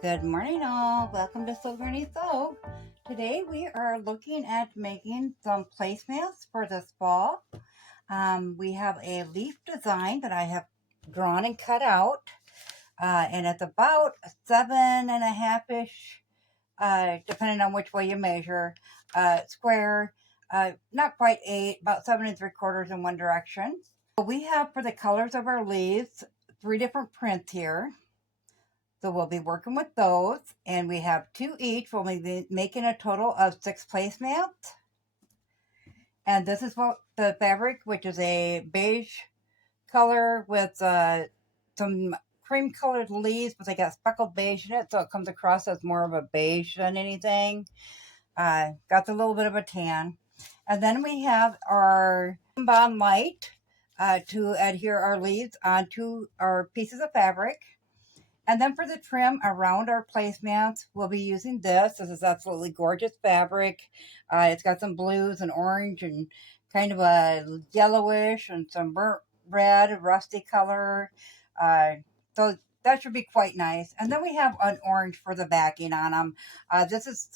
Good morning all, welcome to Begginer Sew. Today we are looking at making some placemats for this fall. We have a leaf design that I have drawn and cut out, and it's about 7.5-ish, depending on which way you measure, square, not quite 8, about 7 3/4 in one direction. So we have, for the colors of our leaves, 3 different prints here. So we'll be working with those, and we have 2 each. We'll be making a total of 6 placemats. And this is what the fabric, which is a beige color with some cream colored leaves, but they got speckled beige in it, so it comes across as more of a beige than anything. Got a little bit of a tan. And then we have our bond light to adhere our leaves onto our pieces of fabric. And then for the trim around our placemats, we'll be using this. This is absolutely gorgeous fabric. It's got some blues and orange and kind of a yellowish and some burnt red, rusty color. So that should be quite nice. And then we have an orange for the backing on them. This is,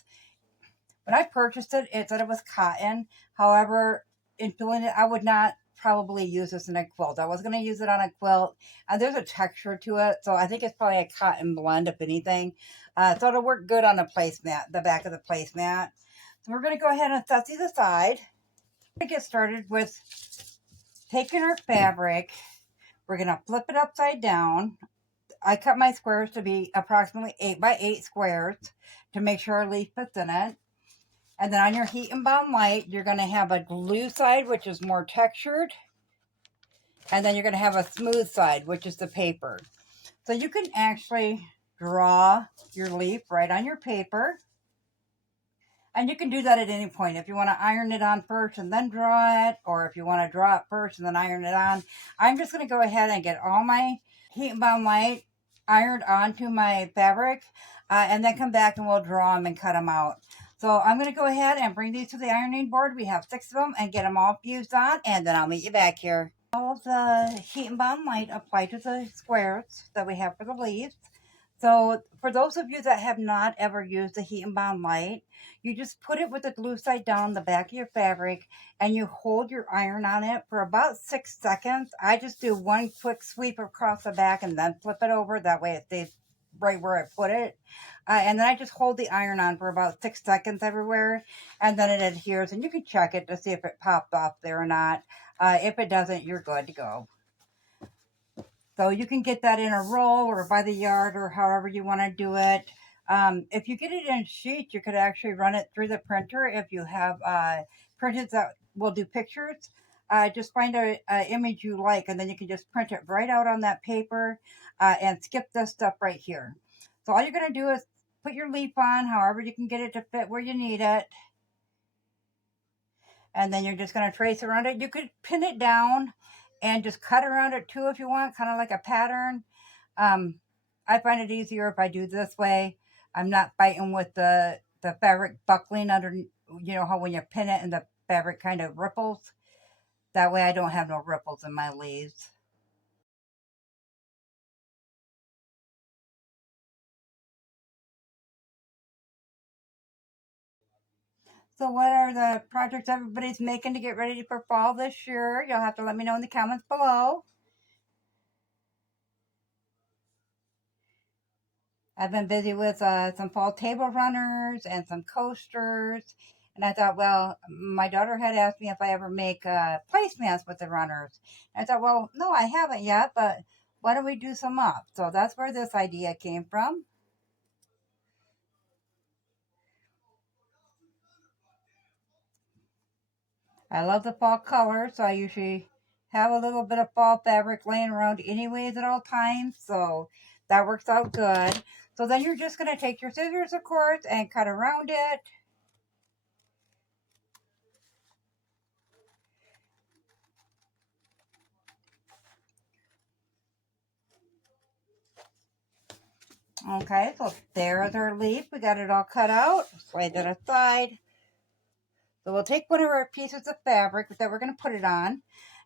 when I purchased it, it said it was cotton. However, in feeling it, I would not probably use this in a quilt. I was going to use it on a quilt, and there's a texture to it, so I think it's probably a cotton blend, if anything. So it'll work good on the placemat, the back of the placemat. So we're going to go ahead and set these aside. To get started with taking our fabric, we're going to flip it upside down. I cut my squares to be approximately 8 by 8 squares to make sure our leaf fits in it. And then on your heat and bound light, you're going to have a glue side, which is more textured. And then you're going to have a smooth side, which is the paper. So you can actually draw your leaf right on your paper. And you can do that at any point. If you want to iron it on first and then draw it, or if you want to draw it first and then iron it on. I'm just going to go ahead and get all my heat and bound light ironed onto my fabric, and then come back and we'll draw them and cut them out. So I'm going to go ahead and bring these to the ironing board. We have 6 of them, and get them all fused on, and then I'll meet you back here. All the heat and bound light applied to the squares that we have for the leaves. So for those of you that have not ever used the heat and bound light, you just put it with the glue side down the back of your fabric, and you hold your iron on it for about 6 seconds. I just do one quick sweep across the back and then flip it over. That way it stays right where I put it. And then I just hold the iron on for about 6 seconds everywhere, and then it adheres, and you can check it to see if it popped off there or not. If it doesn't, you're good to go. So you can get that in a roll or by the yard or however you want to do it. If you get it in sheets, you could actually run it through the printer. If you have printers that will do pictures, just find an image you like, and then you can just print it right out on that paper, and skip this stuff right here. So all you're going to do is put your leaf on however you can get it to fit where you need it. And then you're just going to trace around it. You could pin it down and just cut around it too if you want, kind of like a pattern. I find it easier if I do this way. I'm not fighting with the fabric buckling under, you know how when you pin it and the fabric kind of ripples. That way I don't have no ripples in my leaves. So what are the projects everybody's making to get ready for fall this year? You'll have to let me know in the comments below. I've been busy with some fall table runners and some coasters. And I thought, well, my daughter had asked me if I ever make placemats with the runners. And I thought, well, no, I haven't yet, but why don't we do some up? So that's where this idea came from. I love the fall color, so I usually have a little bit of fall fabric laying around anyways at all times. So that works out good. So then you're just going to take your scissors, of course, and cut around it. Okay, so there's our leaf. We got it all cut out. Slide that aside. So we'll take one of our pieces of fabric that we're going to put it on.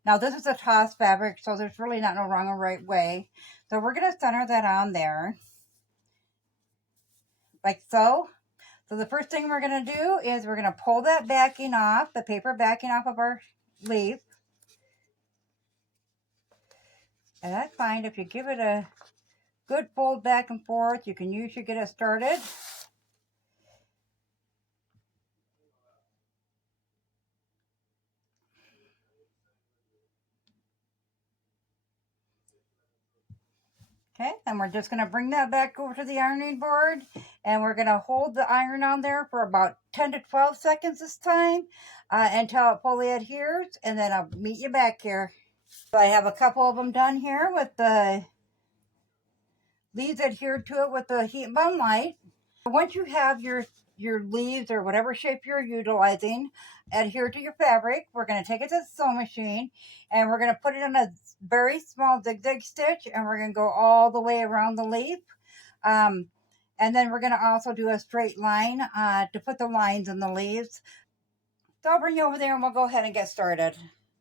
Now this is a toss fabric, so there's really not no wrong or right way. So we're going to center that on there. like so. So the first thing we're going to do is we're going to pull that backing off, the paper backing off of our leaf. And I find if you give it a good fold back and forth, you can usually get it started. Okay, and we're just going to bring that back over to the ironing board, and we're going to hold the iron on there for about 10 to 12 seconds this time until it fully adheres, and then I'll meet you back here. So I have a couple of them done here with the leaves adhered to it with the heat bond light. Once you have your leaves or whatever shape you're utilizing adhere to your fabric, we're going to take it to the sewing machine and we're going to put it in a very small zigzag stitch, and we're going to go all the way around the leaf. And then we're going to also do a straight line to put the lines in the leaves. So I'll bring you over there and we'll go ahead and get started.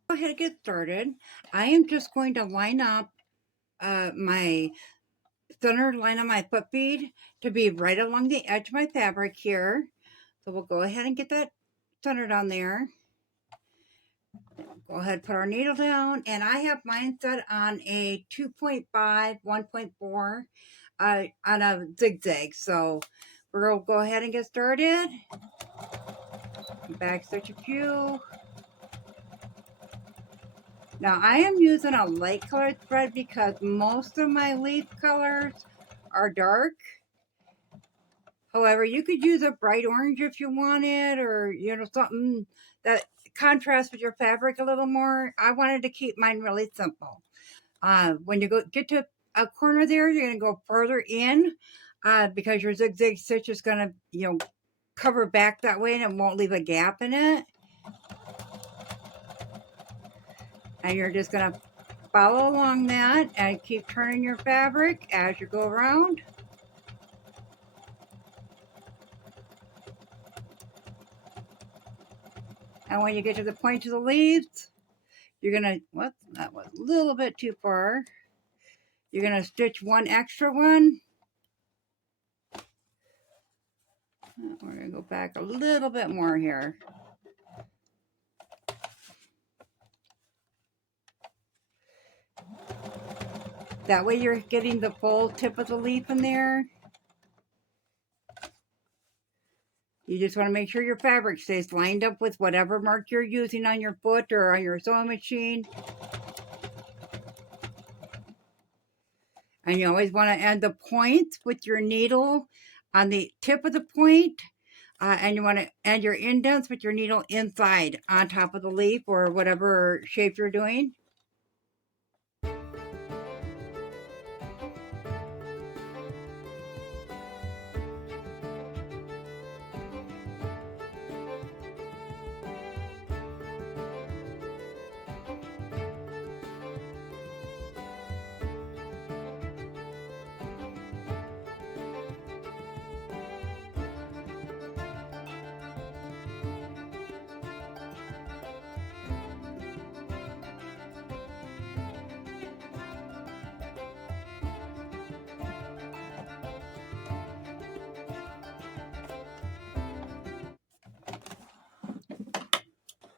Go ahead and get started. I am just going to line up my center line on my foot bead to be right along the edge of my fabric here. So we'll go ahead and get that centered on there. Go ahead and put our needle down, and I have mine set on a 2.5, 1.4 on a zigzag. So we're going to go ahead and get started. Back stitch a few. Now I am using a light colored thread because most of my leaf colors are dark. However, you could use a bright orange if you wanted, or something that contrasts with your fabric a little more. I wanted to keep mine really simple. When you get to a corner there, you're going to go further in because your zigzag stitch is going to cover back that way and it won't leave a gap in it. And you're just going to follow along that and keep turning your fabric as you go around. And when you get to the point of the leaves, you're going to, that was a little bit too far. You're going to stitch one extra one. We're going to go back a little bit more here. That way you're getting the full tip of the leaf in there. You just want to make sure your fabric stays lined up with whatever mark you're using on your foot or on your sewing machine. And you always want to end the point with your needle on the tip of the point. And you want to end your indents with your needle inside on top of the leaf or whatever shape you're doing.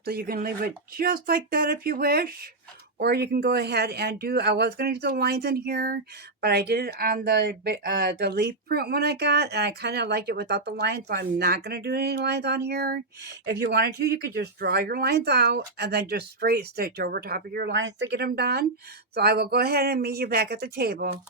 So you can leave it just like that if you wish, or you can go ahead and I was going to do the lines in here, but I did it on the leaf print one I got, and I kind of liked it without the lines, so I'm not going to do any lines on here. If you wanted to, you could just draw your lines out and then just straight stitch over top of your lines to get them done. So I will go ahead and meet you back at the table.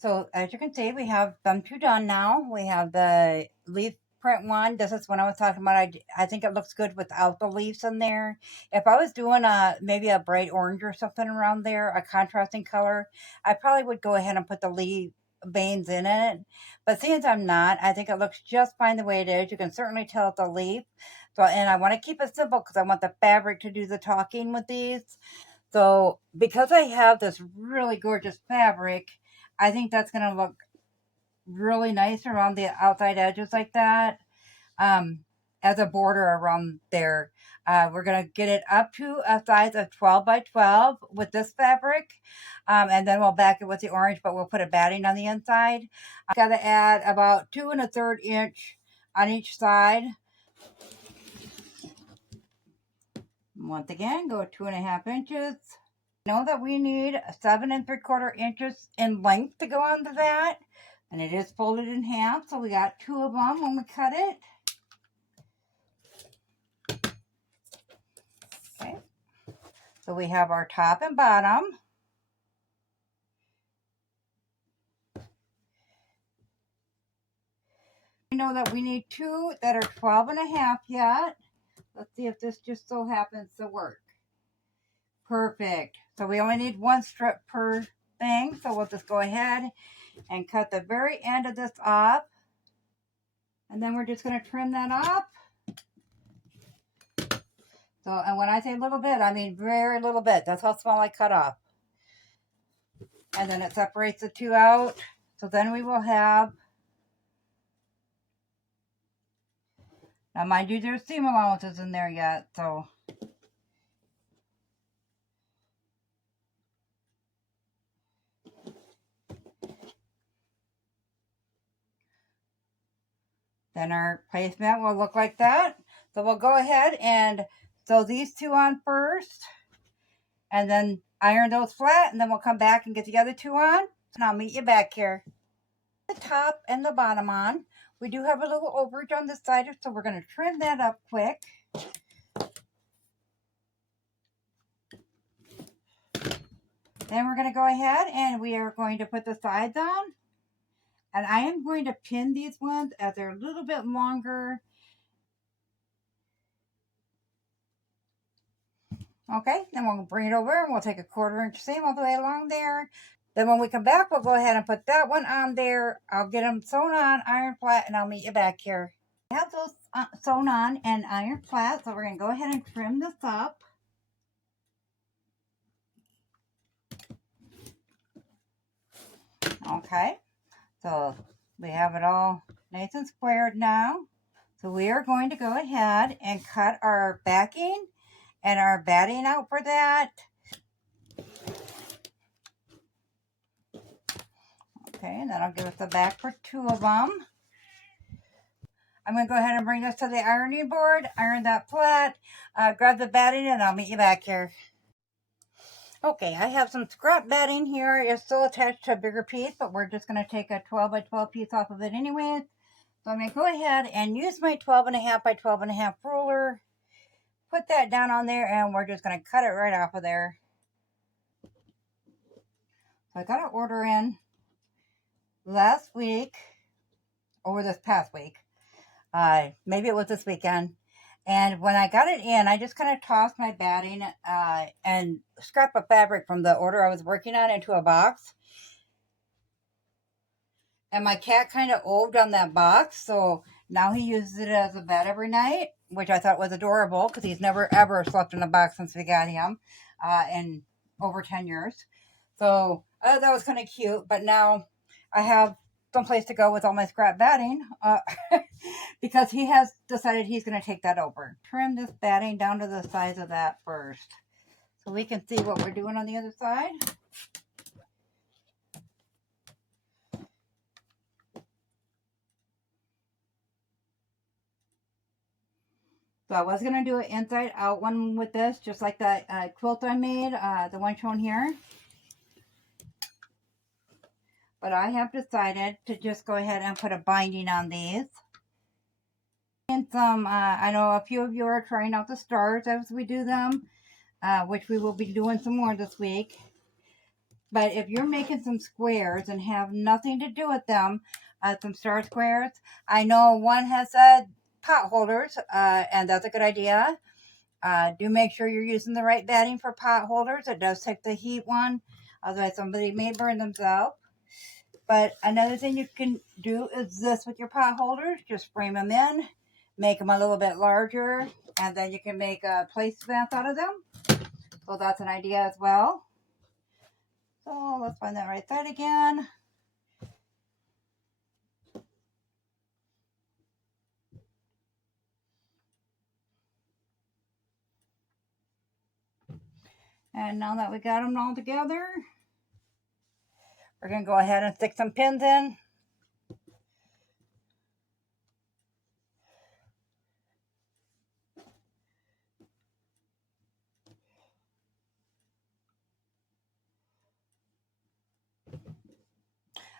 So as you can see, we have them two done now. We have the leaf print one. This is what I was talking about. I think it looks good without the leaves in there. If I was doing maybe a bright orange or something around there, a contrasting color, I probably would go ahead and put the leaf veins in it. But since I'm not, I think it looks just fine the way it is. You can certainly tell it's a leaf. So, and I want to keep it simple because I want the fabric to do the talking with these. So because I have this really gorgeous fabric, I think that's going to look really nice around the outside edges like that. as a border around there. We're going to get it up to a size of 12 by 12 with this fabric. And then we'll back it with the orange, but we'll put a batting on the inside. I've got to add about 2 1/3 inch on each side. Once again, go 2.5 inches. Know that we need 7 3/4 inches in length to go onto that. And it is folded in half, so we got 2 of them when we cut it. Okay. So we have our top and bottom. We know that we need 2 that are 12.5 yet. Let's see if this just so happens to work. Perfect. So we only need 1 strip per thing. So we'll just go ahead and cut the very end of this off. And then we're just going to trim that off. So, and when I say little bit, I mean very little bit. That's how small I cut off. And then it separates the 2 out. So then we will have, now mind you, there's seam allowances in there yet, so. Then our placemat will look like that. So we'll go ahead and sew these 2 on first. And then iron those flat, and then we'll come back and get the other 2 on. And I'll meet you back here. The top and the bottom on. We do have a little overage on this side, so we're going to trim that up quick. Then we're going to go ahead and we are going to put the sides on. And I am going to pin these ones as they're a little bit longer. Okay, then we'll bring it over and we'll take a 1/4 inch seam all the way along there. Then when we come back, we'll go ahead and put that one on there. I'll get them sewn on, iron flat, and I'll meet you back here. I have those sewn on and iron flat, so we're going to go ahead and trim this up. Okay, so we have it all nice and squared now. So we are going to go ahead and cut our backing and our batting out for that. Okay, and that'll give us the back for 2 of them. I'm going to go ahead and bring this to the ironing board, iron that flat, grab the batting, and I'll meet you back here. Okay, I have some scrap batting here. It's still attached to a bigger piece, but we're just going to take a 12 by 12 piece off of it anyways. So I'm going to go ahead and use my 12.5 by 12.5 ruler. Put that down on there, and we're just going to cut it right off of there. So I got an order in last week, over this past week. Maybe it was this weekend. And when I got it in, I just kind of tossed my batting and scrap of fabric from the order I was working on into a box. And my cat kind of oved on that box, so now he uses it as a bed every night, which I thought was adorable because he's never ever slept in a box since we got him in over 10 years. So that was kind of cute, but now I have someplace to go with all my scrap batting because he has decided he's going to take that over. Trim this batting down to the size of that first so we can see what we're doing on the other side. So I was going to do an inside out one with this, just like that quilt I made, the one shown here. But I have decided to just go ahead and put a binding on these. And some, I know a few of you are trying out the stars as we do them, which we will be doing some more this week. But if you're making some squares and have nothing to do with them, some star squares, I know one has pot holders, and that's a good idea. Do make sure you're using the right batting for pot holders. It does take the heat one, otherwise somebody may burn themselves. But another thing you can do is this with your pot holders. Just frame them in, make them a little bit larger, and then you can make a placemats out of them. So that's an idea as well. So let's find that right side again. And now that we got them all together, we're going to go ahead and stick some pins in.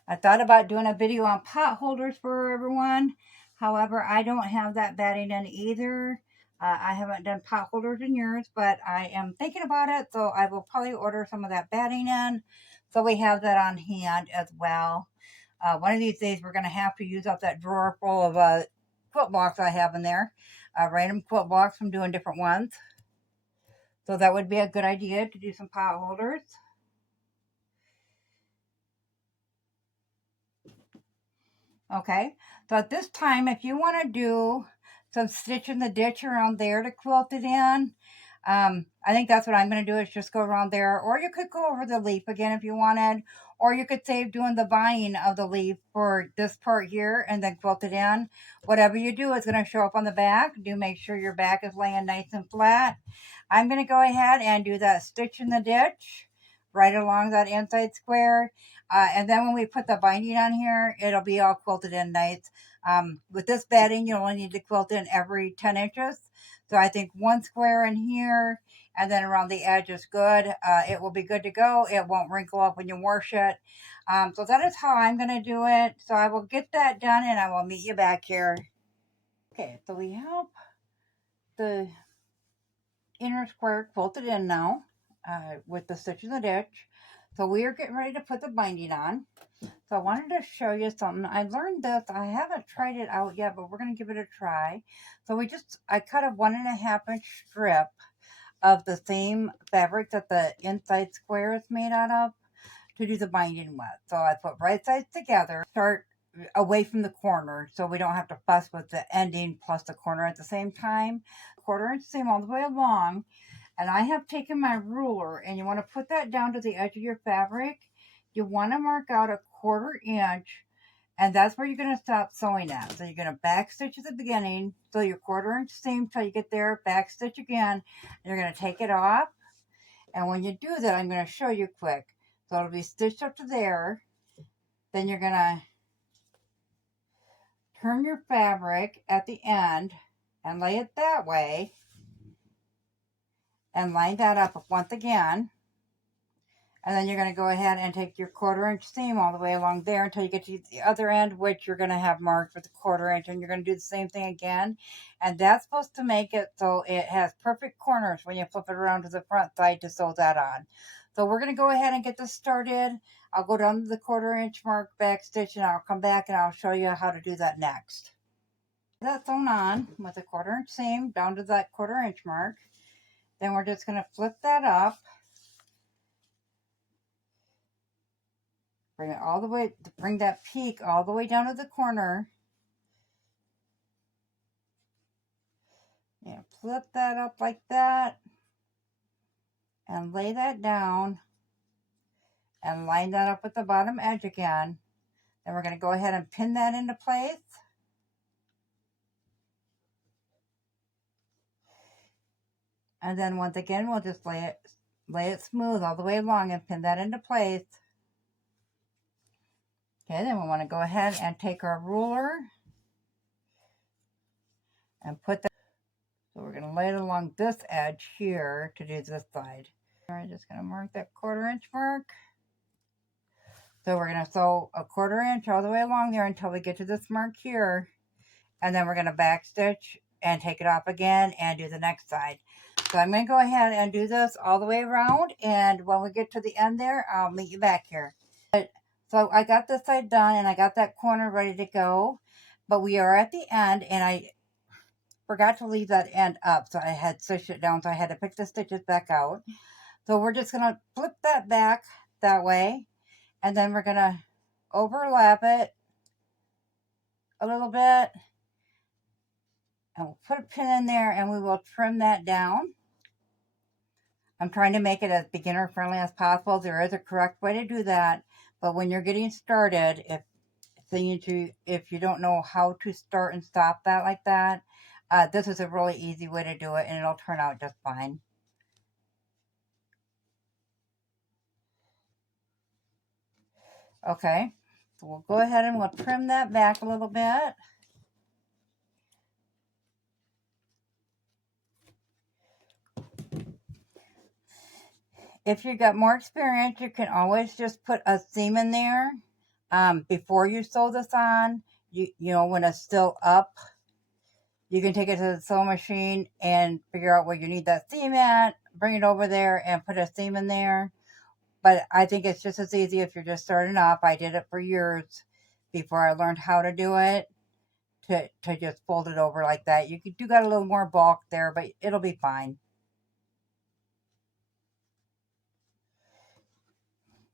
I thought about doing a video on pot holders for everyone. However, I don't have that batting in either. I haven't done pot holders in years, but I am thinking about it, so I will probably order some of that batting in, so we have that on hand as well. One of these days, we're going to have to use up that drawer full of quilt blocks I have in there, random quilt blocks from doing different ones. So that would be a good idea to do some pot holders. Okay, so at this time, if you want to do some stitch in the ditch around there to quilt it in, I think that's what I'm going to do, is just go around there. Or you could go over the leaf again if you wanted. Or you could save doing the binding of the leaf for this part here and then quilt it in. Whatever you do is going to show up on the back. Do make sure your back is laying nice and flat. I'm going to go ahead and do that stitch in the ditch right along that inside square. And then when we put the binding on here, it'll be all quilted in nice. With this batting, you only need to quilt in every 10 inches. So I think one square in here and then around the edge is good. It will be good to go. It won't wrinkle up when you wash it. So that is how I'm going to do it. So I will get that done and I will meet you back here. Okay, so we have the inner square quilted in now with the stitch in the ditch. So we are getting ready to put the binding on. So I wanted to show you something. I learned this. I haven't tried it out yet, but we're going to give it a try. So I cut a 1.5 inch strip of the same fabric that the inside square is made out of to do the binding with. So I put right sides together, start away from the corner so we don't have to fuss with the ending plus the corner at the same time. 1/4 inch seam all the way along. And I have taken my ruler, and you want to put that down to the edge of your fabric. You want to mark out a 1/4 inch, and that's where you're going to stop sewing at. So you're going to back stitch at the beginning, so your 1/4 inch seam till you get there, back stitch again, and you're going to take it off. And when you do that, I'm going to show you quick. So it'll be stitched up to there. Then you're going to turn your fabric at the end and lay it that way, and line that up once again. And then you're going to go ahead and take your 1/4 inch seam all the way along there until you get to the other end, which you're going to have marked with a 1/4 inch, and you're going to do the same thing again. And that's supposed to make it so it has perfect corners when you flip it around to the front side to sew that on. So we're going to go ahead and get this started. I'll go down to the 1/4 inch mark back stitch, and I'll come back and I'll show you how to do that next. That's sewn on with a 1/4 inch seam down to that 1/4 inch mark. Then we're just going to flip that up. Bring it all the way, bring that peak all the way down to the corner. And flip that up like that. And lay that down. And line that up with the bottom edge again. Then we're going to go ahead and pin that into place. And then once again, we'll just lay it smooth all the way along and pin that into place. Okay, then we want to go ahead and take our ruler and put that. So we're going to lay it along this edge here to do this side. We're just going to mark that 1/4 inch mark. So we're going to sew a 1/4 inch all the way along there until we get to this mark here. And then we're going to back stitch and take it off again and do the next side. So I'm going to go ahead and do this all the way around. And when we get to the end there, I'll meet you back here. So I got this side done and I got that corner ready to go. But we are at the end, and I forgot to leave that end up. So I had stitched it down. So I had to pick the stitches back out. So we're just going to flip that back that way. And then we're going to overlap it a little bit. And we'll put a pin in there and we will trim that down. I'm trying to make it as beginner friendly as possible. There is a correct way to do that. But when you're getting started, if you don't know how to start and stop that like that, this is a really easy way to do it, and it'll turn out just fine. Okay, so we'll go ahead and we'll trim that back a little bit. If you've got more experience, you can always just put a seam in there before you sew this on. You know, when it's still up, you can take it to the sewing machine and figure out where you need that seam at, bring it over there and put a seam in there. But I think it's just as easy if you're just starting off. I did it for years before I learned how to do it, to just fold it over like that. You do got a little more bulk there, but it'll be fine.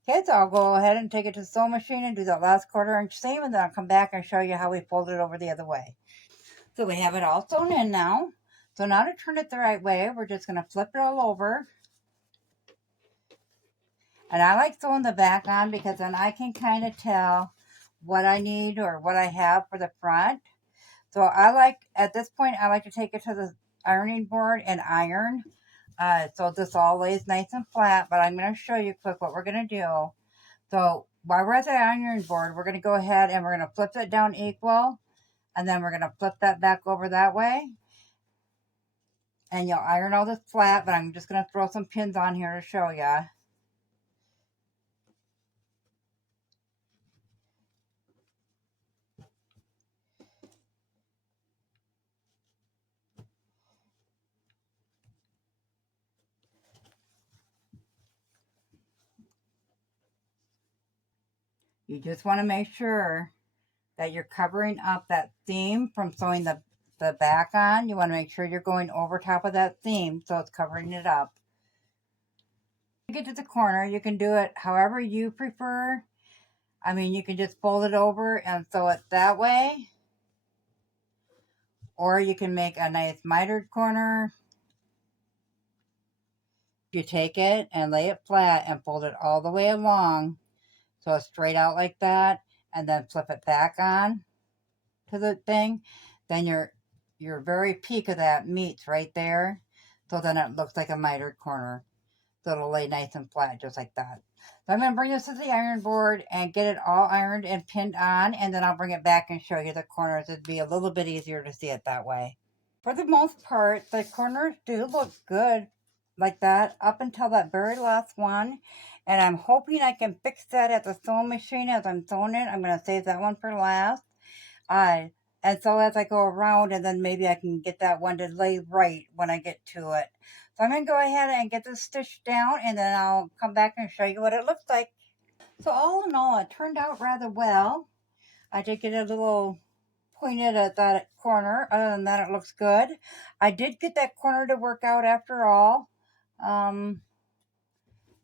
Okay, so I'll go ahead and take it to the sewing machine and do that last 1/4 inch seam, and then I'll come back and show you how we fold it over the other way. So we have it all sewn in now. So now to turn it the right way, we're just going to flip it all over. And I like sewing the back on because then I can kind of tell what I need or what I have for the front. So I like, at this point, I like to take it to the ironing board and iron. So this all lays nice and flat, but I'm going to show you quick what we're going to do. So while we're at the ironing board, we're going to go ahead and we're going to flip it down equal. And then we're going to flip that back over that way. And you'll iron all this flat, but I'm just going to throw some pins on here to show you. You just want to make sure that you're covering up that seam from sewing the back on. You want to make sure you're going over top of that seam so it's covering it up. To get to the corner, you can do it however you prefer. I mean, you can just fold it over and sew it that way. Or you can make a nice mitered corner. You take it and lay it flat and fold it all the way along so it's straight out like that, and then flip it back on to the thing. Then your very peak of that meets right there, so then it looks like a mitered corner. So it'll lay nice and flat just like that. So I'm going to bring this to the iron board and get it all ironed and pinned on, and then I'll bring it back and show you the corners. It'd be a little bit easier to see it that way. For the most part, the corners do look good like that up until that very last one. And I'm hoping I can fix that at the sewing machine as I'm sewing it. I'm going to save that one for last. And so as I go around, and then maybe I can get that one to lay right when I get to it. So I'm going to go ahead and get this stitched down, and then I'll come back and show you what it looks like. So all in all, it turned out rather well. I did get a little pointed at that corner. Other than that, it looks good. I did get that corner to work out after all.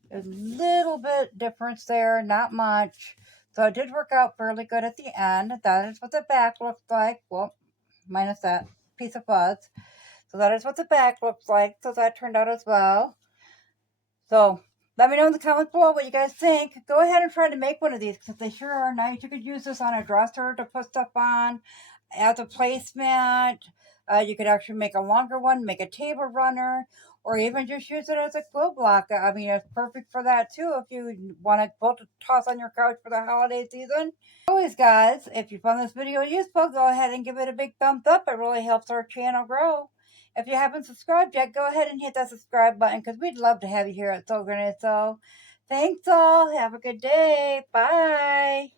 There's a little bit difference there, not much. So it did work out fairly good at the end. That is what the back looks like. Well, minus that piece of fuzz. So that is what the back looks like. So that turned out as well. So let me know in the comments below what you guys think. Go ahead and try to make one of these because they sure are nice. You could use this on a dresser to put stuff on, as a placemat. You could actually make a longer one, make a table runner, or even just use it as a quilt block. I mean, it's perfect for that too if you want a quilt to toss on your couch for the holiday season. As always, guys, if you found this video useful, go ahead and give it a big thumbs up. It really helps our channel grow. If you haven't subscribed yet, go ahead and hit that subscribe button because we'd love to have you here at Sew Granny Sew. Thanks all. Have a good day. Bye.